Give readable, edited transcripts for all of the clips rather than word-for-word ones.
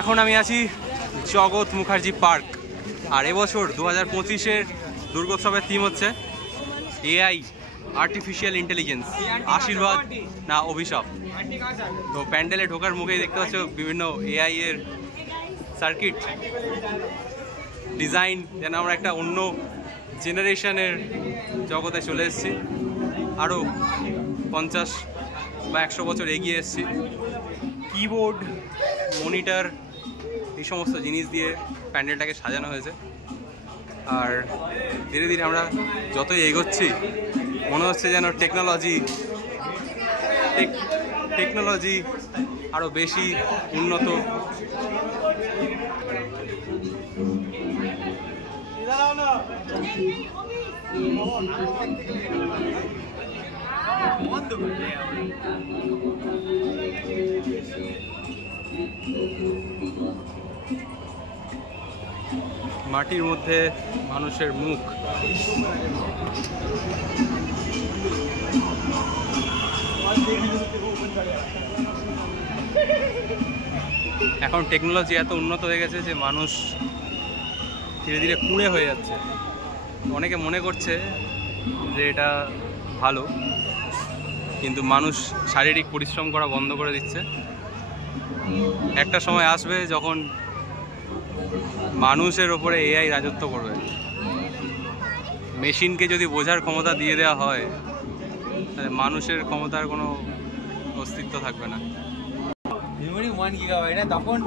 এখন আমি আছি জগৎ মুখার্জি পার্ক। আর এবছর 2025-এর দুর্গোৎসবের থিম হচ্ছে এআই, আর্টিফিশিয়াল ইন্টেলিজেন্স, আশীর্বাদ না অভিশাপ। তো প্যান্ডেলে ঢোকার মুখেই দেখতে পাচ্ছ বিভিন্ন এআই এর সার্কিট ডিজাইন, যেন আমরা একটা অন্য জেনারেশনের জগতে চলে এসেছি, আরও 50 বা 100 বছর এগিয়ে এসেছি। কিবোর্ড, মনিটর, এই সমস্ত জিনিস দিয়ে প্যান্ডেলটাকে সাজানো হয়েছে। আর ধীরে ধীরে আমরা যতই এগোচ্ছি মনে হচ্ছে যেন টেকনোলজি আরও বেশি উন্নত। মাটির মধ্যে মানুষের মুখ, এখন টেকনোলজি এত উন্নত হয়ে গেছে যে মানুষ ধীরে ধীরে কুঁড়ে হয়ে যাচ্ছে। অনেকে মনে করছে যে এটা ভালো, কিন্তু মানুষ শারীরিক পরিশ্রম করা বন্ধ করে দিচ্ছে। একটা সময় আসবে যখন মানুষের ওপরে এআই রাজত্ব করবে। মেশিনকে যদি বোঝার ক্ষমতা দিয়ে দেওয়া হয় তাহলে মানুষের ক্ষমতার কোনো অস্তিত্ব থাকবে না। মেমোরি 1 গিগাবাইট, না তখন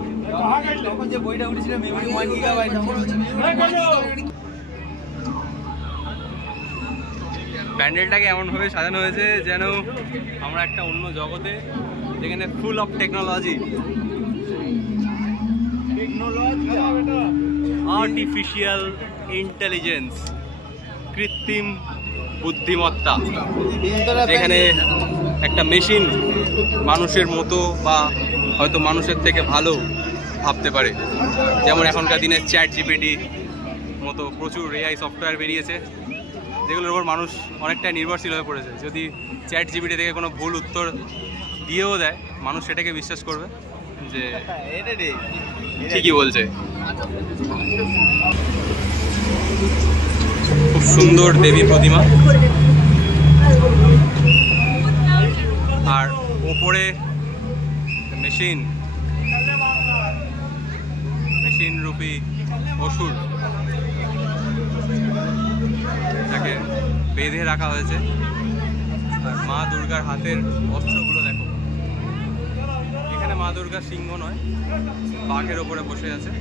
যে বইটা উঠেছিল মেমোরি 1 গিগাবাইট। প্যান্ডেলটাকে এমনভাবে সাজানো হয়েছে যেন আমরা একটা অন্য জগতে, যেখানে full of technology, artificial intelligence, কৃত্রিম বুদ্ধিমত্তা, যেখানে একটা মেশিন মানুষের মতো বা হয়তো মানুষের থেকে ভালো ভাবতে পারে। যেমন এখনকার দিনে চ্যাট জিপিটি মতো প্রচুর এআই সফটওয়্যার বেরিয়েছে, যেগুলোর উপর মানুষ অনেকটা নির্ভরশীল হয়ে পড়েছে। যদি চ্যাট জিপিটি থেকে কোনো ভুল উত্তর দিয়েও দেয়, মানুষ সেটাকে বিশ্বাস করবে যে ঠিকই বলছে। খুব সুন্দর দেবী প্রতিমা, আর ওপরে মেশিন রূপী অসুর, তাকে বেঁধে রাখা হয়েছে। আর মা দুর্গার হাতের অস্ত্রগুলো দেখো, এখানে মা দুর্গার সিংহ নয়, বাঘের ওপরে বসে আছে।